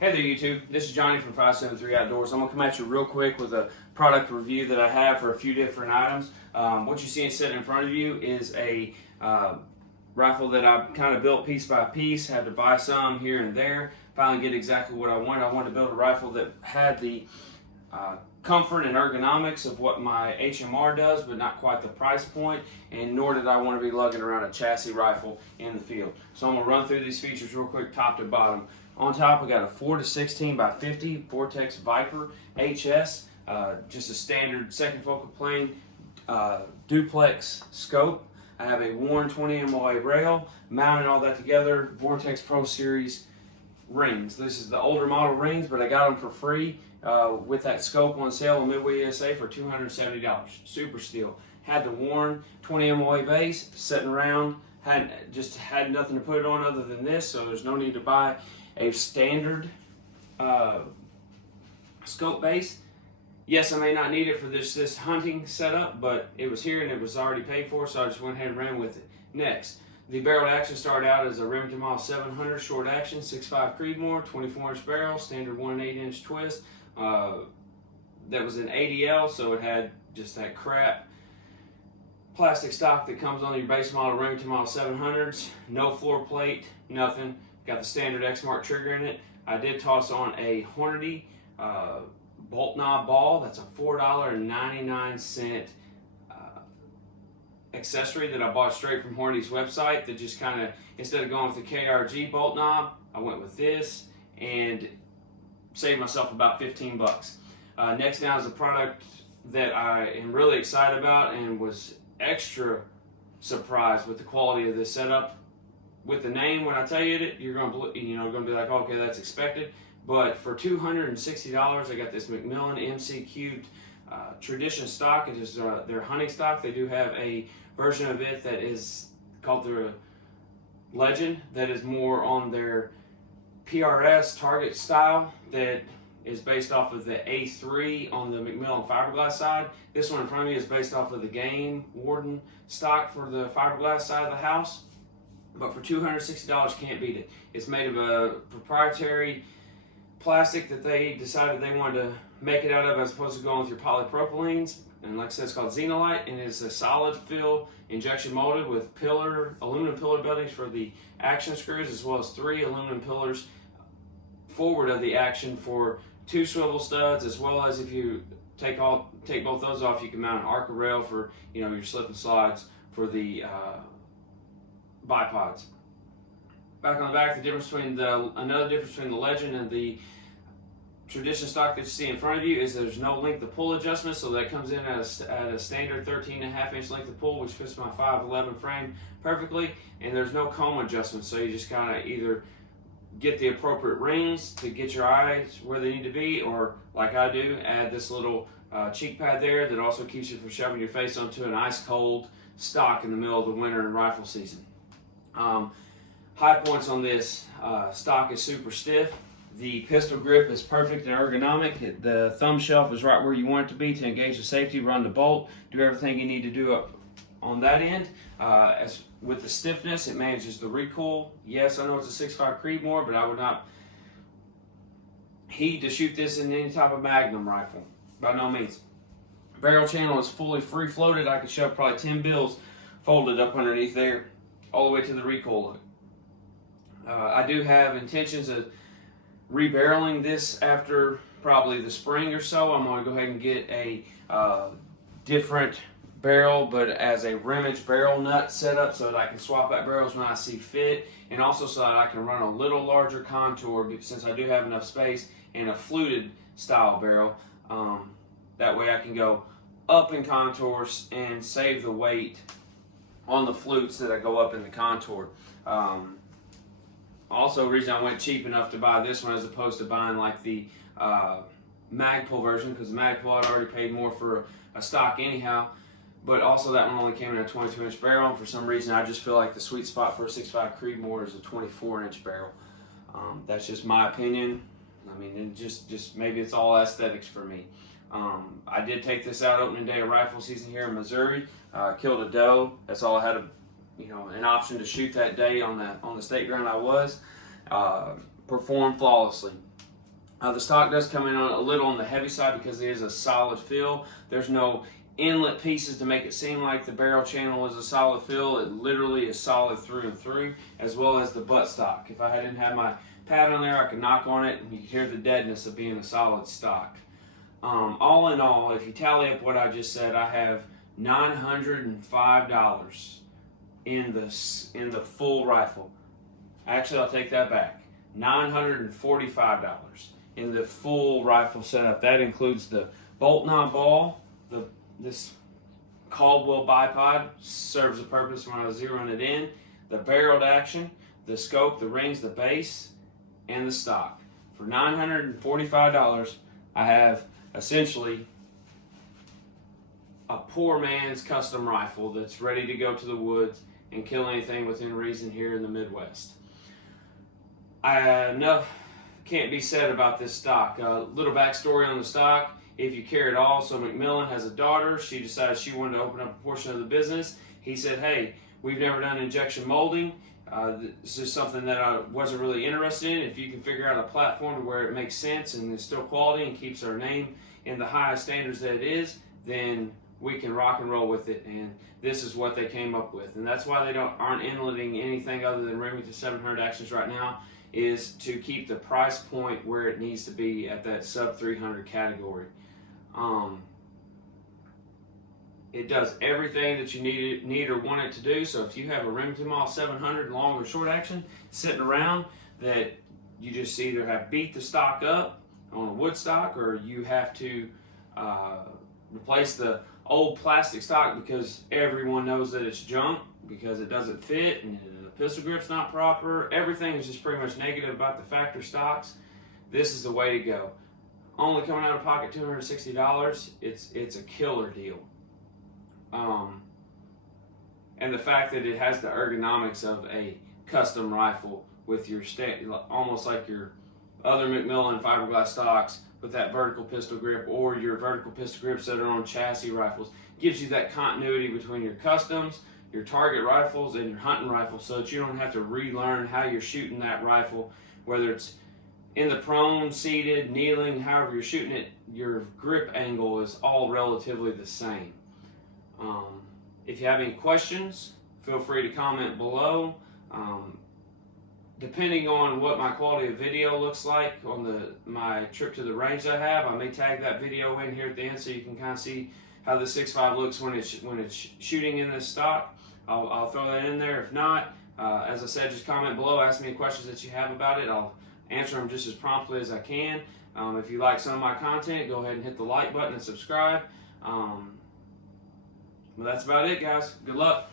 Hey there YouTube, this is Johnny from 573 Outdoors. I'm going to come at you real quick with a product review that I have for a few different items. What you see sitting in front of you is a rifle that I kind of built piece by piece. Had to buy some here and there. Finally get exactly what I wanted. I wanted to build a rifle that had the comfort and ergonomics of what my HMR does, but not quite the price point, and nor did I want to be lugging around a chassis rifle in the field. So I'm going to run through these features real quick top to bottom. On top, I got a 4-16 by 50 Vortex Viper HS, just a standard second focal plane duplex scope. I have a worn 20 MOA rail, mounted all that together, Vortex Pro Series rings. This is the older model rings, but I got them for free with that scope on sale on Midway USA for $270. Super steal. Had the worn 20 MOA base sitting around, had nothing to put it on other than this, so there's no need to buy a standard scope base. Yes, I may not need it for this hunting setup, but it was here and it was already paid for, so I just went ahead and ran with it. Next, the barrel action started out as a Remington 700 short action, 6.5 Creedmoor, 24-inch barrel, standard 1 1/8-inch twist. That was an ADL, so it had just that crap plastic stock that comes on your base model Remington 700s. No floor plate, nothing. Got the standard X-Mark trigger in it. I did toss on a Hornady bolt knob ball. That's a $4.99 accessory that I bought straight from Hornady's website. That just kind of, instead of going with the KRG bolt knob, I went with this and saved myself about 15 bucks. Next down is a product that I am really excited about and was extra surprised with the quality of this setup. With the name, when I tell you it, you're going to be like, okay, that's expected. But for $260, I got this McMillan Mc3 Tradition stock. It is their hunting stock. They do have a version of it that is called their Legend, that is more on their PRS target style, that is based off of the A3 on the McMillan fiberglass side. This one in front of me is based off of the Game Warden stock for the fiberglass side of the house. But for $260, can't beat it. It's made of a proprietary plastic that they decided they wanted to make it out of, as opposed to going with your polypropylenes. And like I said, it's called Xenolite, and it's a solid fill injection molded with aluminum pillar beddings for the action screws, as well as 3 aluminum pillars forward of the action for 2 swivel studs, as well as if you take both those off, you can mount an Arca rail for your slip and slides for the bipods. Back on the back, another difference between the Legend and the Tradition stock that you see in front of you is there's no length of pull adjustment, so that comes in at a standard 13.5-inch length of pull, which fits my 5'11" frame perfectly, and there's no comb adjustment, so you just kind of either get the appropriate rings to get your eyes where they need to be, or like I do, add this little cheek pad there that also keeps you from shoving your face onto an ice cold stock in the middle of the winter and rifle season. High points on this stock is super stiff. The pistol grip is perfect and ergonomic. The thumb shelf is right where you want it to be to engage the safety, run the bolt, do everything you need to do up on that end. As with the stiffness, it manages the recoil. Yes, I know it's a 6.5 Creedmoor, but I would not heed to shoot this in any type of Magnum rifle, by no means. Barrel channel is fully free floated. I could shove probably 10 bills folded up underneath there, all the way to the recoil hook. I do have intentions of rebarreling this after probably the spring or so. I'm going to go ahead and get a different barrel, but as a Remington barrel nut setup, so that I can swap out barrels when I see fit, and also so that I can run a little larger contour, since I do have enough space, and a fluted style barrel. That way I can go up in contours and save the weight on the flutes that I go up in the contour. Also, the reason I went cheap enough to buy this one as opposed to buying like the Magpul version, because the Magpul I'd already paid more for a stock anyhow, but also that one only came in a 22-inch barrel, and for some reason I just feel like the sweet spot for a 6.5 Creedmoor is a 24-inch barrel. That's just my opinion. I mean, just maybe it's all aesthetics for me. I did take this out opening day of rifle season here in Missouri. Killed a doe. That's all I had an option to shoot that day on the state ground I was. Performed flawlessly. The stock does come in on a little on the heavy side because it is a solid fill. There's no inlet pieces to make it seem like the barrel channel is a solid fill. It literally is solid through and through, as well as the buttstock. If I didn't have my pad on there, I could knock on it and you could hear the deadness of being a solid stock. All in all, if you tally up what I just said, I have $905 in the full rifle. Actually, I'll take that back. $945 in the full rifle setup. That includes the bolt knob ball, this Caldwell bipod serves a purpose when I was zeroing it in, the barreled action, the scope, the rings, the base, and the stock. For $945, I have essentially a poor man's custom rifle that's ready to go to the woods and kill anything within reason here in the Midwest. Enough can't be said about this stock. Little backstory on the stock. If you care at all, so McMillan has a daughter. She decided she wanted to open up a portion of the business. He said, hey, we've never done injection molding. This is something that I wasn't really interested in. If you can figure out a platform to where it makes sense and is still quality and keeps our name in the highest standards that it is, then we can rock and roll with it. And this is what they came up with. And that's why they aren't inletting anything other than Remington 700 actions right now, is to keep the price point where it needs to be at that sub 300 category. It does everything that you need or want it to do. So if you have a Remington 700 long or short action sitting around that you just either have beat the stock up on a wood stock, or you have to replace the old plastic stock because everyone knows that it's junk because it doesn't fit and the pistol grip's not proper, everything is just pretty much negative about the factory stocks, this is the way to go. Only coming out of pocket $260, it's a killer deal. And the fact that it has the ergonomics of a custom rifle with your almost like your other McMillan fiberglass stocks with that vertical pistol grip, or your vertical pistol grips that are on chassis rifles, gives you that continuity between your customs, your target rifles, and your hunting rifles, so that you don't have to relearn how you're shooting that rifle, whether it's in the prone, seated, kneeling, however you're shooting it, your grip angle is all relatively the same. If you have any questions, feel free to comment below. Depending on what my quality of video looks like on my trip to the range I have, I may tag that video in here at the end so you can kind of see how the 6.5 looks when it's shooting in this stock. I'll throw that in there. If not, as I said, just comment below, ask me any questions that you have about it. I'll answer them just as promptly as I can. If you like some of my content, go ahead and hit the like button and subscribe. Well, that's about it, guys. Good luck.